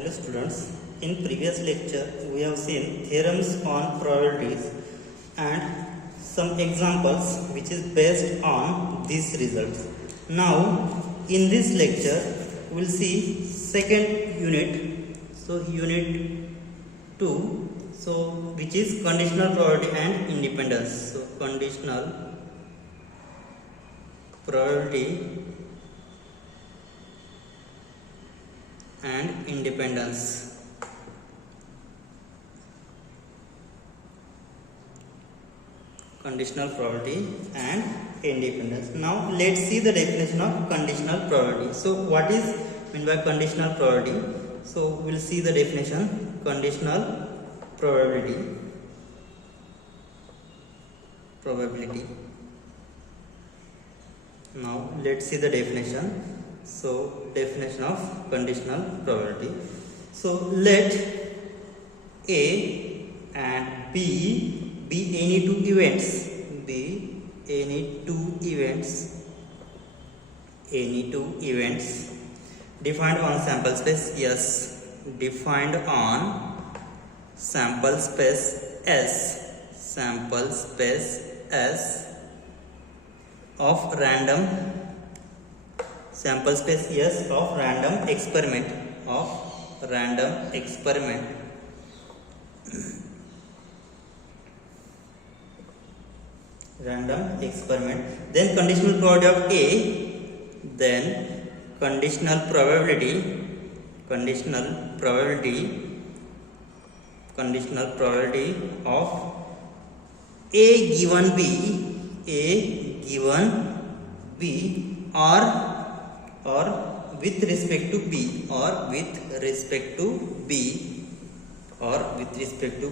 Hello students, in previous lecture we have seen theorems on probabilities and some examples which is based on these results. Now in this lecture we will see second unit, so unit 2, so which is conditional probability and independence. So conditional probability and independence. Conditional probability and independence. Now let's see the definition of conditional probability. So what is meant by conditional probability? So we'll see the definition. Conditional probability. Now let's see the definition. So definition of conditional probability. So let A and B be any two events. Defined on sample space. Yes, defined on sample space S. Sample space S of random. Sample space yes of random experiment. Then conditional probability of A. Then conditional probability of A given B or with respect to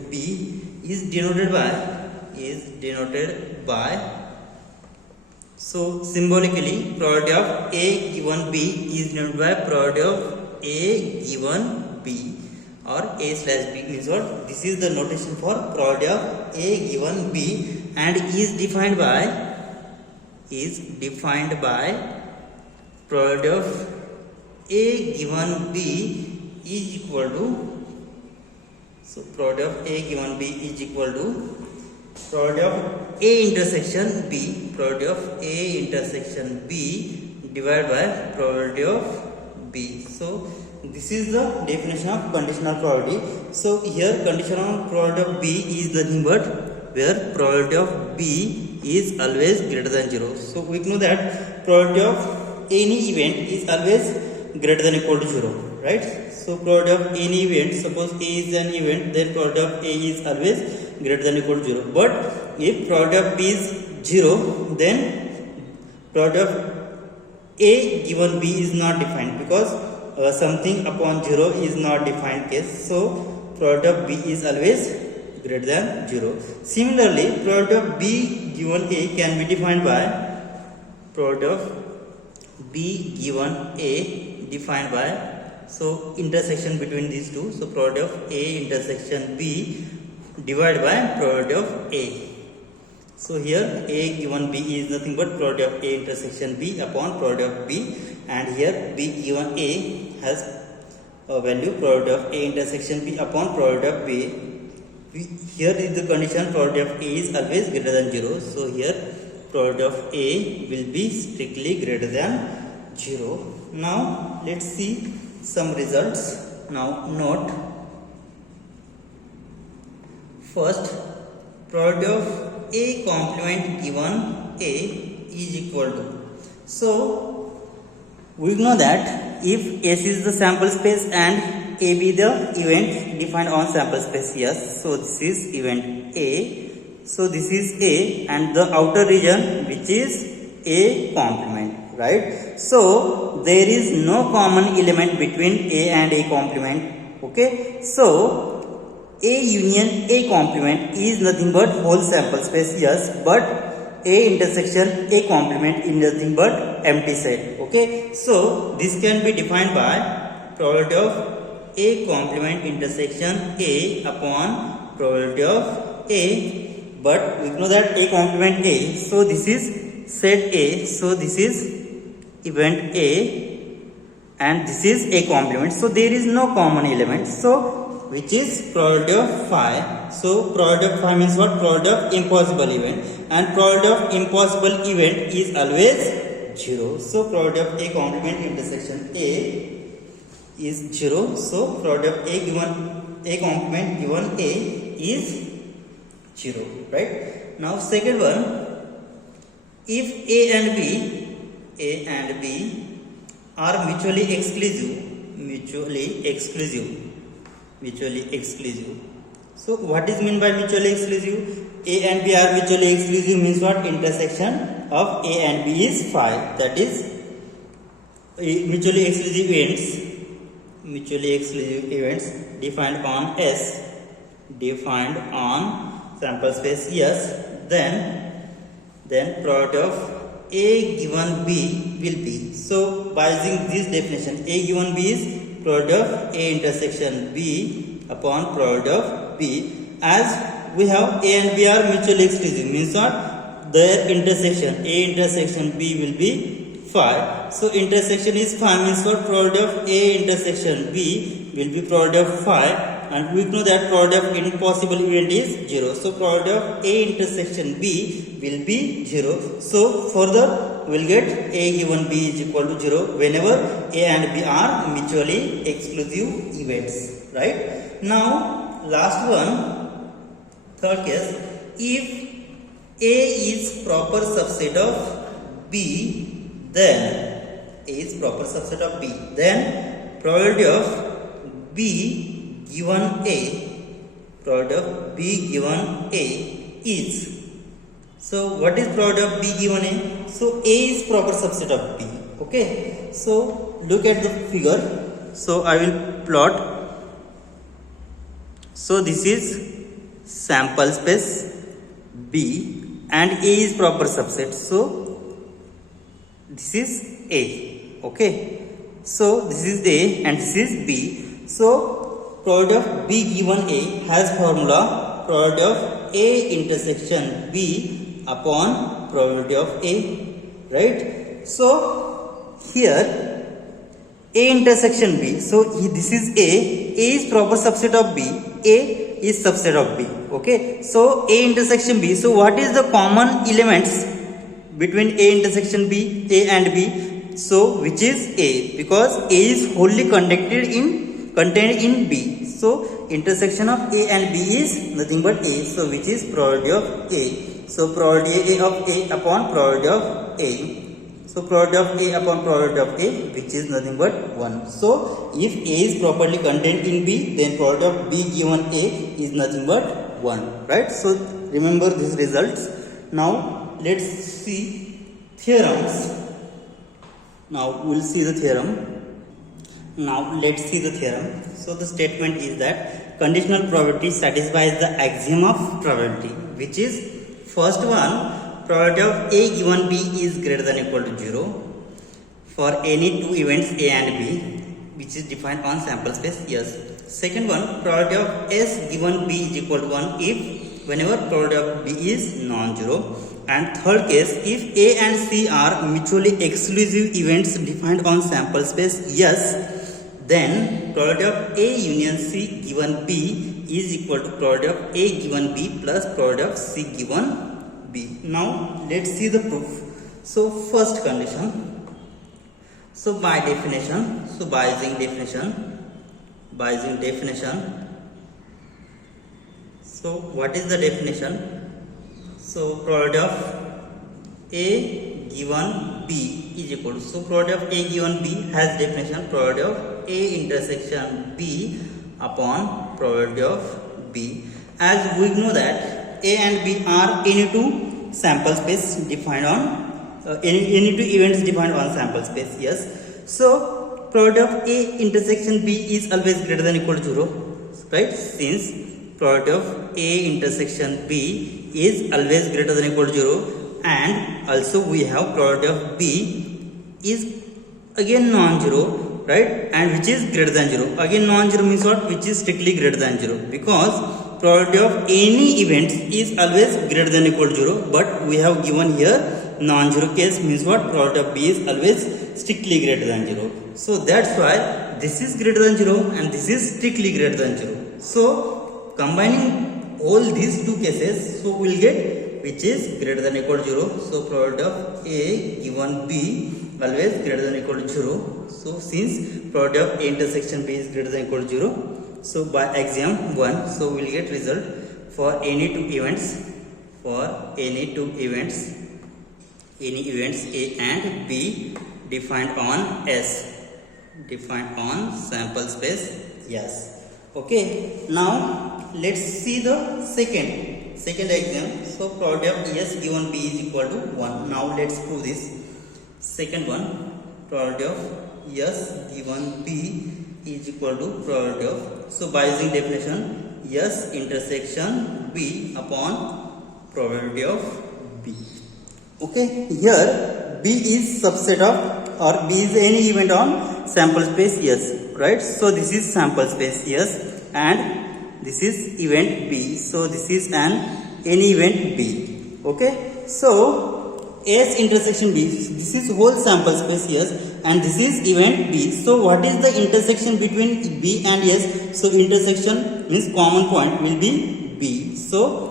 B is denoted by so symbolically probability of A given B is denoted by probability of A given B or A slash B means what? This is the notation for probability of A given B and is defined by probability of A given B is equal to, so probability of A given B is equal to probability of A intersection B divided by probability of B. So this is the definition of conditional probability. So here conditional probability of B is nothing but where probability of B is always greater than 0. So we know that probability of any event is always greater than equal to 0, right? So probability of any event, suppose A is an event, then probability of A is always greater than equal to 0. But if probability of B is 0, then probability of A given B is not defined because something upon 0 is not defined case. So probability of B is always greater than 0. Similarly, probability of B given A can be defined by probability of B given A defined by so intersection between these two. So probability of A intersection B divided by probability of A. So here A given B is nothing but probability of A intersection B upon probability of B, and here B given A has a value probability of A intersection B upon probability of B. Here is the condition probability of A is always greater than 0. So here probability of A will be strictly greater than 0. Now let's see some results. Now note first, probability of A complement given A is equal to. So we know that if S is the sample space and A be the event defined on sample space, yes, so this is event A, so this is A and the outer region which is A complement, right? So there is no common element between A and A complement, okay? So A union A complement is nothing but whole sample space, yes, but A intersection A complement is nothing but empty set, okay? So this can be defined by probability of A complement intersection A upon probability of A, but we know that A complement A, so this is set A, so this is event A and this is a complement, so there is no common element, so which is probability of phi. So probability of phi means what? Probability of impossible event, and probability of impossible event is always 0. So probability of A complement intersection A is 0. So probability of A given A complement given A is 0, right? Now second one, if A and B are mutually exclusive. So what is mean by mutually exclusive? A and B are mutually exclusive means what? Intersection of A and B is phi. That is mutually exclusive events defined on S, defined on sample space S, then probability of A given B will be. So by using this definition, A given B is probability of A intersection B upon probability of B. As we have A and B are mutually exclusive means what? Their intersection A intersection B will be phi. So intersection is phi means what? Probability of A intersection B will be probability of phi, and we know that probability of impossible event is 0. So probability of A intersection B will be 0. So further we will get A given B is equal to 0 whenever A and B are mutually exclusive events, right? Now last one, third case, if A is proper subset of B, then A is proper subset of B, then probability of B given A, probability of B given A is. So what is probability of B given A? So A is proper subset of B. Okay. So look at the figure. So I will plot. So this is sample space B and A is proper subset. So this is A. Okay. So this is A and this is B. So probability of B given A has formula probability of A intersection B upon probability of A, right? So here A intersection B, so this is A is proper subset of B, A is subset of B, okay? So A intersection B, so what is the common elements between A intersection B, A and B? So which is A, because A is wholly contained in B. So intersection of A and B is nothing but A. So which is probability of A. So probability of A upon probability of A. So probability of A upon probability of A, which is nothing but 1. So if A is properly contained in B, then probability of B given A is nothing but 1. Right? So remember these results. Now let's see theorems. Now we'll see the theorem. Now let's see the theorem. So the statement is that conditional probability satisfies the axiom of probability, which is first one, probability of A given B is greater than or equal to 0 for any two events A and B, which is defined on sample space S. Second one, probability of S given B is equal to 1 if whenever probability of B is non-zero. And third case, if A and C are mutually exclusive events defined on sample space S, then probability of A union C given B is equal to probability of A given B plus probability of C given B. Now let's see the proof. So first condition. So by definition, by using definition. So what is the definition? So probability of A given B is equal to, so probability of A given B has definition probability of A intersection B upon probability of B. As we know that A and B are any two sample space defined on any two events defined on sample space. Yes. So probability of A intersection B is always greater than or equal to 0, right? Since probability of A intersection B is always greater than or equal to 0, and also we have probability of B is again non-zero, right? And which is greater than 0. Again non-zero means what? Which is strictly greater than 0, because probability of any event is always greater than or equal to 0, but we have given here non-zero case means what? Probability of B is always strictly greater than 0. So that's why this is greater than 0 and this is strictly greater than 0. So combining all these two cases, so we'll get which is greater than equal to 0. So probability of A given B always greater than equal to 0. So since probability of A intersection B is greater than equal to 0, so by axiom 1, so we'll get result for any two events, any events A and B defined on S, defined on sample space S. Okay, now let's see the second axiom. So probability of S given B is equal to 1. Now let's prove this. Second one, probability of S given B is equal to probability of, so by using definition, S intersection B upon probability of B. Okay, here B is subset of, or B is any event on sample space S, right? So this is sample space S and this is event B. So this is any event B. Okay, so S intersection B, this is whole sample space S and this is event B. So what is the intersection between B and S? So intersection means common point will be B. So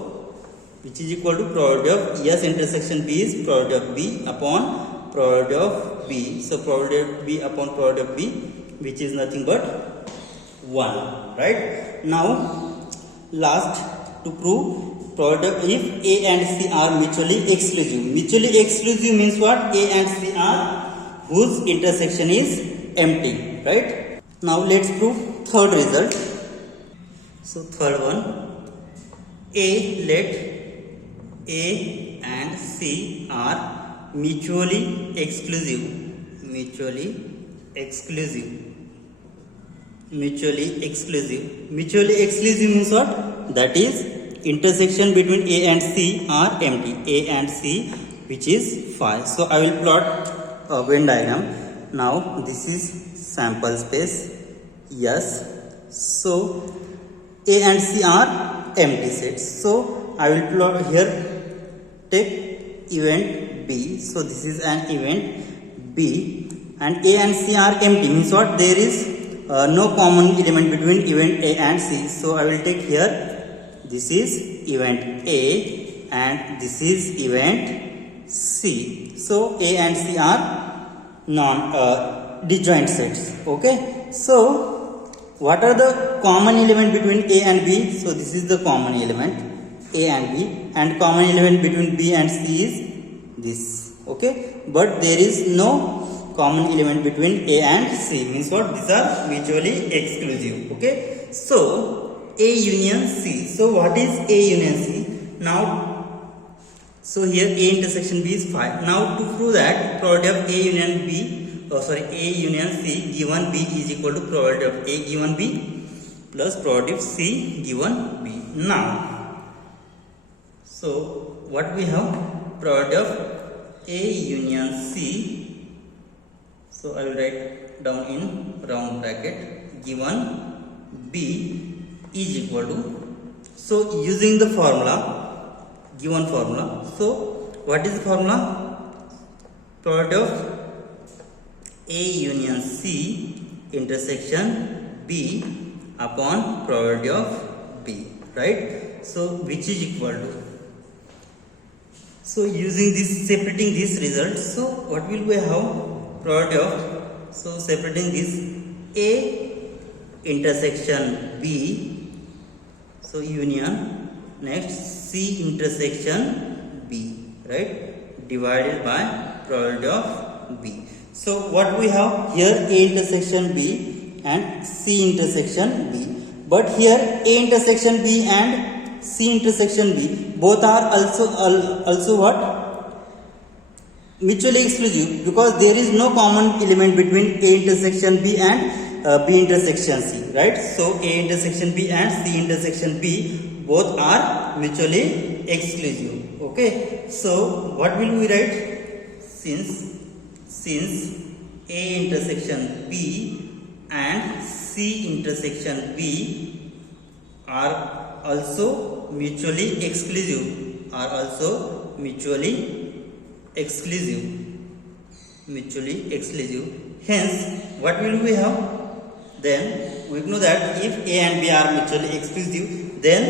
which is equal to probability of S intersection B is probability of B upon probability of B. So probability of B upon probability of B, which is nothing but 1, right? Now last, to prove probability if A and C are mutually exclusive. Mutually exclusive means what? A and C are whose intersection is empty, right? Now let's prove third result. So third one, let A and C are mutually exclusive means what? That is intersection between A and C are empty, A and C, which is phi. So I will plot a Venn diagram. Now this is sample space S. So A and C are empty sets. So I will plot here, take event B. So this is an event B and A and C are empty means what? There is no common element between event A and C. So I will take here, this is event A and this is event C. So A and C are disjoint sets. Okay, so what are the common element between A and B? So this is the common element A and B, and common element between B and C is this. Okay, but there is no common element between A and C means what? These are mutually exclusive. Okay, so A union C. So what is A union C? Now, so here A intersection B is phi. Now to prove that probability of A union C given B is equal to probability of A given B plus probability of C given B. Now, so what we have? Probability of A union C. So I will write down in round bracket given B is equal to, so using the formula, given formula, so what is the formula? Probability of A union C intersection B upon probability of B, right? So which is equal to, so using this, separating this result, so what will we have? Probability of, so separating this A intersection B, so union, next C intersection B, right, divided by probability of B. So what we have here? A intersection B and C intersection B, but here A intersection B and C intersection B both are also what? Mutually exclusive, because there is no common element between A intersection B and B intersection C, right? So A intersection B and C intersection B both are mutually exclusive. Okay, so what will we write? Since A intersection B and C intersection B are also mutually exclusive, mutually exclusive, hence what will we have? Then we know that if A and B are mutually exclusive, then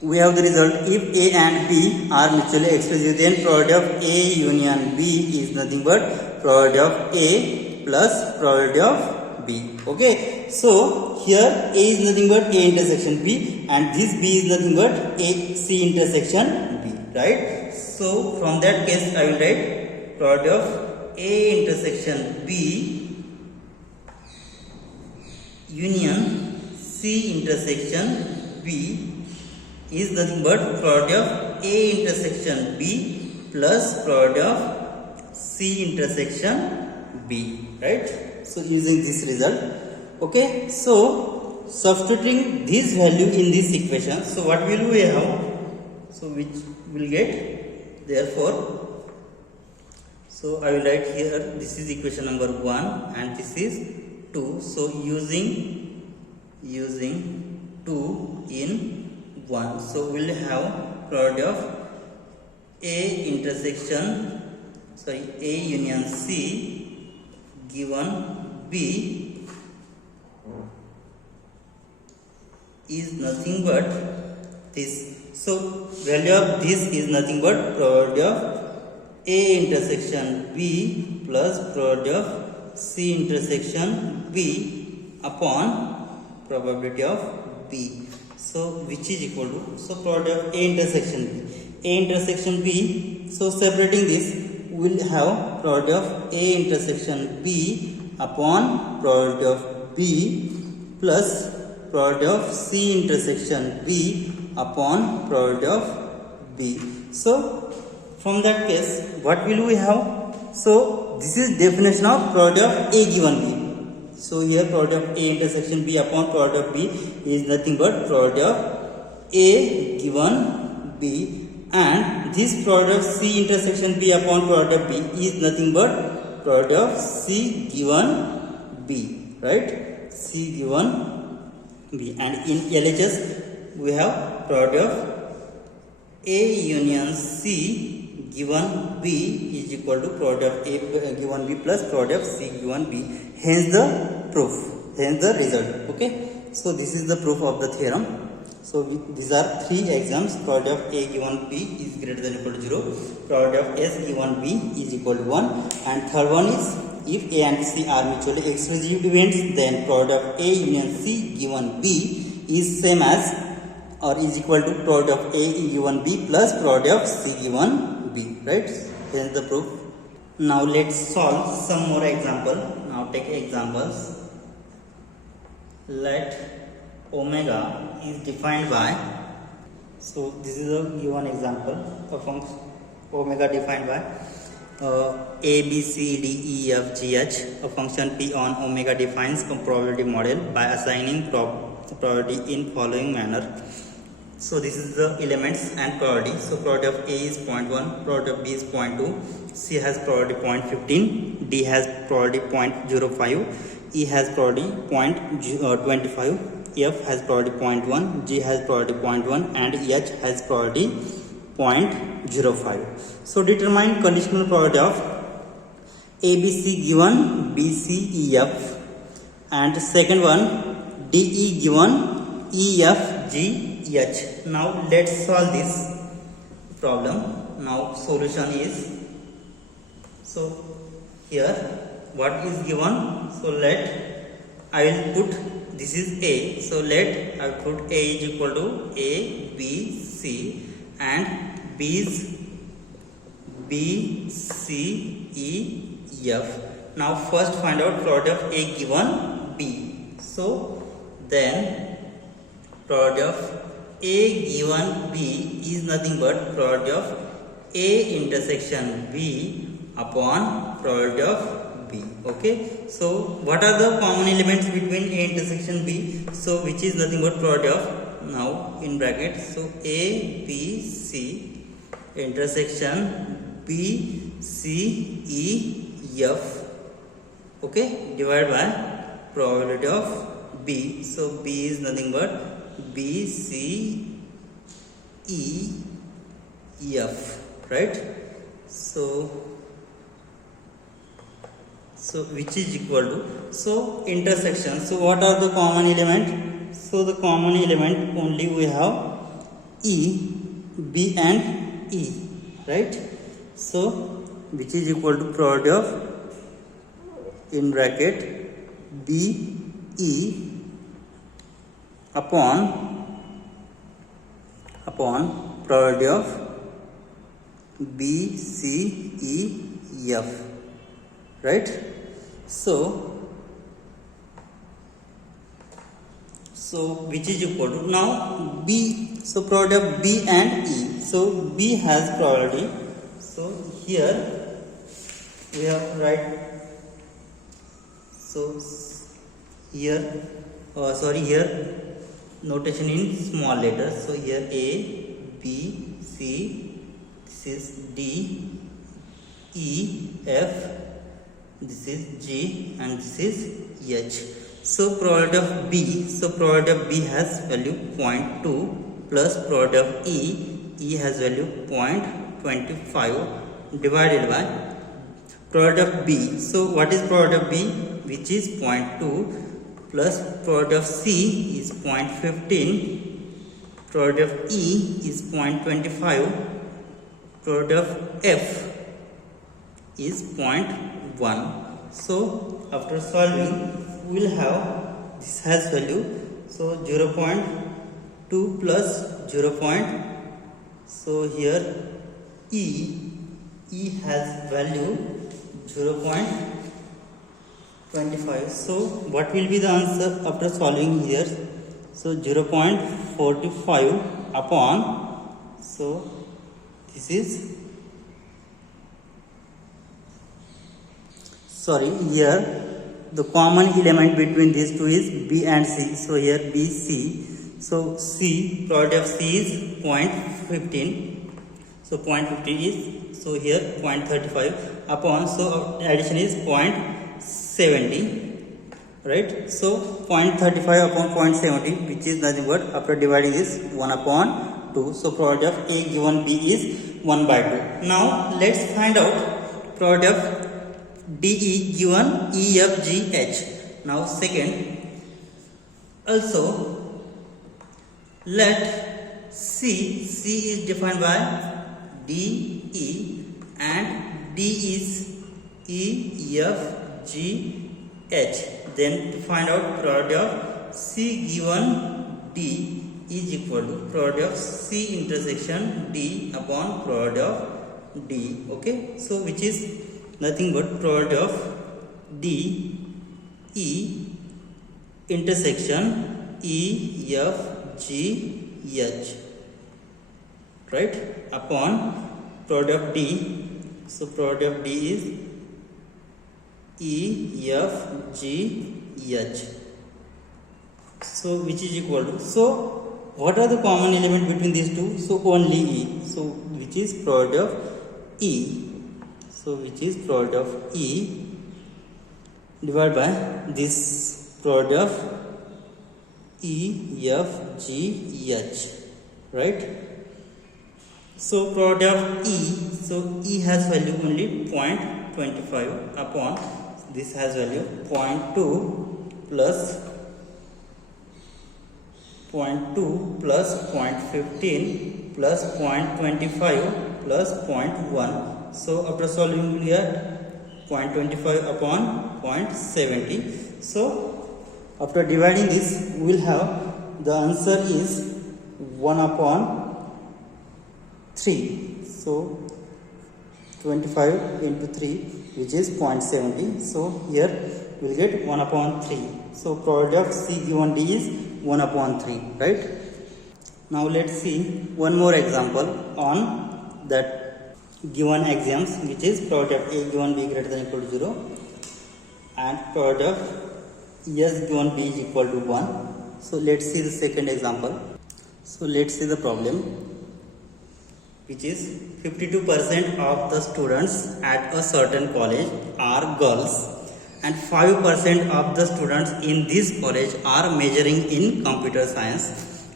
we have the result. If A and B are mutually exclusive, then product of A union B is nothing but product of A plus product of B. Okay, so here A is nothing but A intersection B, and this B is nothing but A C intersection B, right? So from that case, I will write product of A intersection B union C intersection B is nothing but product of A intersection B plus product of C intersection B, right? So using this result, okay, so substituting this value in this equation, so what will we have? So which will get, therefore, so I will write here, this is equation number 1 and this is 2. So using 2 in 1, so we'll have product of A intersection, A union C given B is nothing but this. So value of this is nothing but product of A intersection B plus product of C intersection B upon probability of B. So which is equal to, so product of A intersection B. A intersection B, so separating this, we will have product of A intersection B upon product of B plus product of C intersection B upon product of B. So from that case, what will we have? So this is definition of product of A given B. So here product of A intersection B upon product of B is nothing but product of A given B, and this product of C intersection B upon product of B is nothing but product of C given B, right? C given B, and in LHS we have product of A union C given B is equal to product of A given B plus product of C given B. Hence the proof, hence the result. Okay, so this is the proof of the theorem. So these are 3 exams. Product of A given B is greater than or equal to 0. Product of S given B is equal to 1. And third one is, if A and C are mutually exclusive events, then product of A union C given B is same as or is equal to product of A given B plus product of C given B, right? Hence the proof. Now let's solve some more example. Now take examples. Let omega is defined by, so this is a given example of function omega defined by A, B, C, D, E, F, G, H. A function P on omega defines a probability model by assigning probability in following manner. So this is the elements and probability. So probability of A is 0.1, probability of B is 0.2, C has probability 0.15, D has probability 0.05, E has probability 0.25, F has probability 0.1, G has probability 0.1, and H has probability 0.05. So determine conditional probability of ABC given BCEF, and second one DE given EFGH. Now let's solve this problem. Now solution is, so here what is given, so let I will put, this is A, so let I put A is equal to A, B, C, and B is B, C, E, F. Now first find out product of A given B. So then product of A given B is nothing but product of A intersection B upon product of B. Okay, so what are the common elements between A intersection B? So which is nothing but product of, now in bracket, so A, B, C intersection B, C, E, F, okay, divided by probability of B. So B is nothing but B, C, E, F, right? So so which is equal to, so intersection. So what are the common element? So the common element only we have E, B and E, right? So which is equal to product of in bracket B E upon product of B C E F, right? So which is equal to, now B, so product of B and E, so B has probability, so here we have write, so here here notation in small letters, so here A, B, C, this is D, E, F, this is G and this is H. So product of B, so product of B has value 0.2 plus product of E has value 0.25 divided by product of B. So what is product of B? Which is 0.2 plus product of C is 0.15, product of E is 0.25, product of F is 0.1. So after solving we will have, this has value, so 0.2 plus 0. So here E has value 0.25. So what will be the answer after solving here? So 0.45 upon, so this is, sorry, here the common element between these two is B and C. So here B, C. So C, product of C is 0.15. So 0.15 is, so here 0.35 upon, so addition is 0.70, right? So 0.35 upon 0.70, which is nothing but after dividing this 1 upon 2. So product of A given B is 1 by 2. Now let's find out product of DE given EFGH. Now second, also let C is defined by DE and D is EFGH. Then to find out product of C given D is equal to product of C intersection D upon product of D. Okay, so which is nothing but product of D E intersection E F G H, right, upon product of D. So product of D is E F G H. So which is equal to, so what are the common element between these two? So only E. So which is product of E. So which is product of E divided by this product of E F G H, right? So product of E, so E has value only 0.25 upon, this has value 0.2 plus 0.15 plus 0.25 plus 0.1. So after solving we get 0.25 upon 0.70. So after dividing this we will have, the answer is 1 upon 3. So 25 into 3, which is 0.70. So here we will get 1 upon 3. So product of C given D is 1 upon 3, right? Now let's see one more example on that given axioms, which is product of A given B greater than equal to 0 and product of S given B is equal to 1. So let's see the second example. So let's see the problem, which is 52% of the students at a certain college are girls and 5% of the students in this college are majoring in computer science.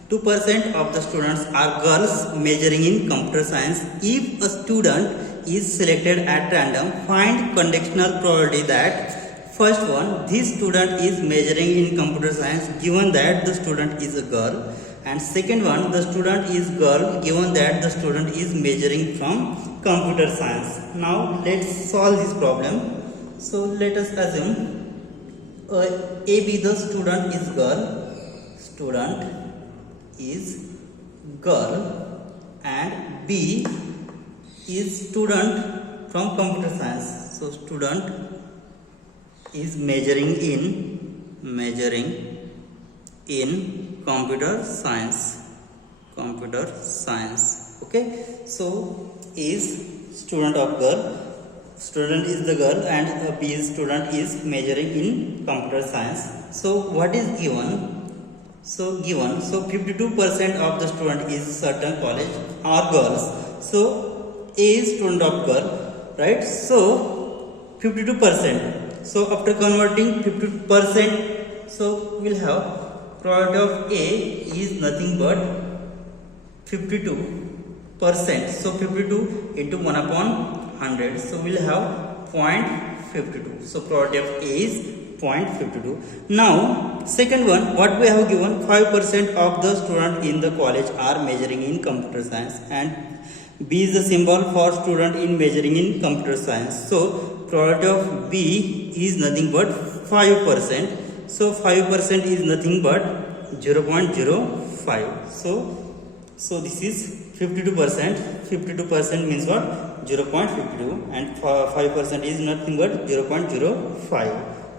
2% of the students are girls majoring in computer science. If a student is selected at random, find conditional probability that first one, this student is measuring in computer science given that the student is a girl, and second one, the student is girl given that the student is measuring from computer science. Now let's solve this problem. So let us assume A B, the student is girl, and B is student from computer science. So student is measuring in computer science. Okay, so is student of girl, student is the girl, and B is student is measuring in computer science. So what is given? So 52% of the student is certain college are girls. So A is student of girl, right? So 52%. So after converting 50%, so we'll have product of A is nothing but 52%. So 52 into 1 upon 100. So we'll have 0.52. So product of A is 0.52. Now second one, what we have given, 5% of the student in the college are measuring in computer science, and B is the symbol for student in measuring in computer science. So product of B is nothing but 5%. So 5% is nothing but 0.05. So this is 52%. 52% means what? 0.52, and 5% is nothing but 0.05.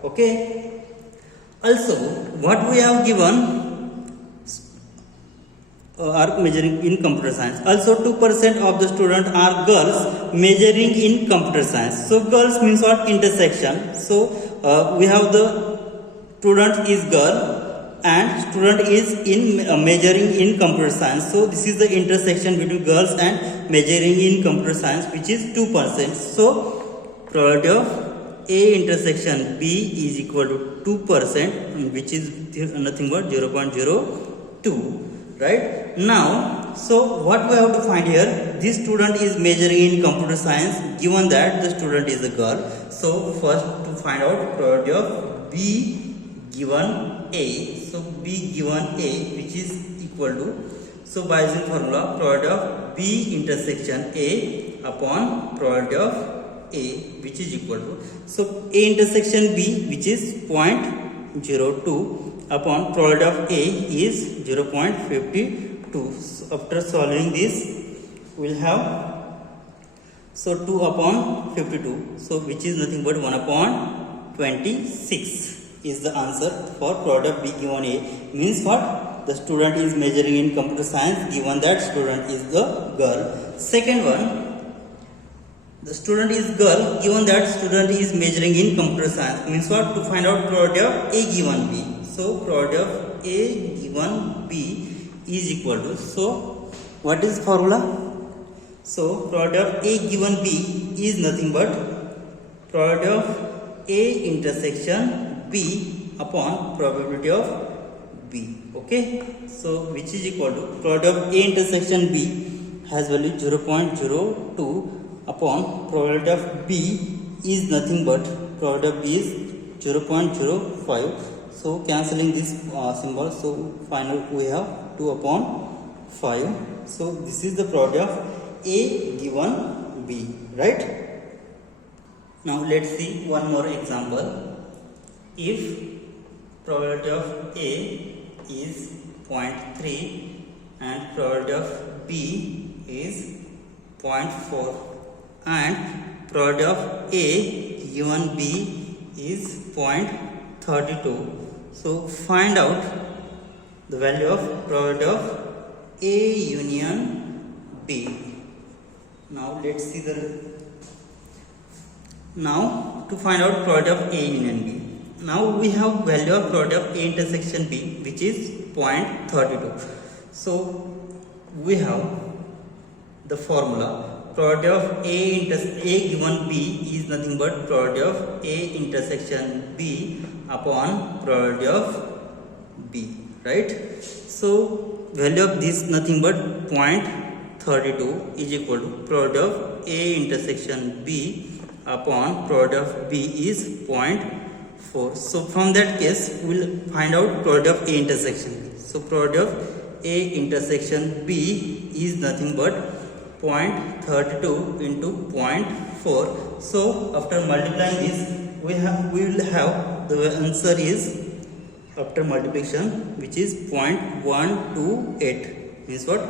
Okay. Also, what we have given are measuring in computer science. Also 2% of the student are girls measuring in computer science. So girls means what? Intersection. So we have the student is girl and student is in measuring in computer science. So this is the intersection between girls and measuring in computer science, which is 2%. So probability of A intersection B is equal to 2%, which is nothing but 0.02. Right now, so what we have to find here? This student is measuring in computer science given that the student is a girl. So first to find out probability of B given A. So B given A, which is equal to, so by using formula, probability of B intersection A upon probability of A, which is equal to, so A intersection B, which is 0.02 upon probability of A is 0.52. So after solving this, we'll have, so 2 upon 52, so which is nothing but 1 upon 26 is the answer for product B given A. Means what? The student is measuring in computer science given that student is the girl. Second one, the student is girl given that student is measuring in computer science. Means what? To find out product of A given B. So product of A given B is equal to, so what is formula? So product of A given B is nothing but product of A intersection B upon probability of B. Okay, so which is equal to product of A intersection B has value 0.02 upon probability of B is nothing but probability of B is 0.05. So cancelling this symbol, so finally we have 2 upon 5. So this is the probability of A given B, right? Now let's see one more example. If probability of A is 0.3 and probability of B is 0.4 and probability of A given B is 0.32. So find out the value of probability of A union B. Now let's see now to find out probability of A union B. Now we have value of product of A intersection B, which is 0.32. So we have the formula, product of A given B is nothing but product of A intersection B upon probability of B, right? So value of this nothing but 0.32 is equal to product of A intersection B upon product of B is 0.4. 4. So from that case, we'll find out probability of A intersection B. So probability of A intersection B is nothing but 0.32 into 0.4. So after multiplying this, we will have the answer is after multiplication, which is 0.128. Means what?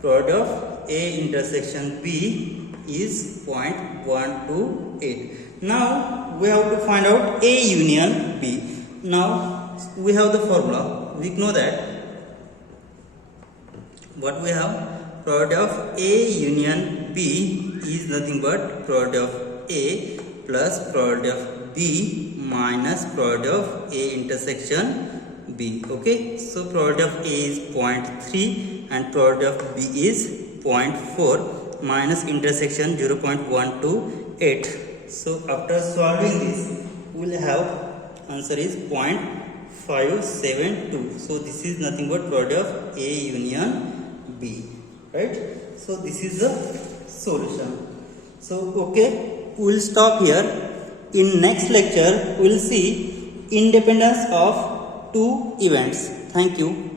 Probability of A intersection B is 0.128. Now we have to find out A union B. Now we have the formula. We know that what we have, probability of A union B is nothing but probability of A plus probability of B minus probability of A intersection B. Okay, so probability of A is 0.3 and probability of B is 0.4 minus intersection 0.128. So after solving this, we will have answer is 0.572. So this is nothing but probability of A union B, right? So this is the solution. So okay, we will stop here. In next lecture, we will see independence of two events. Thank you.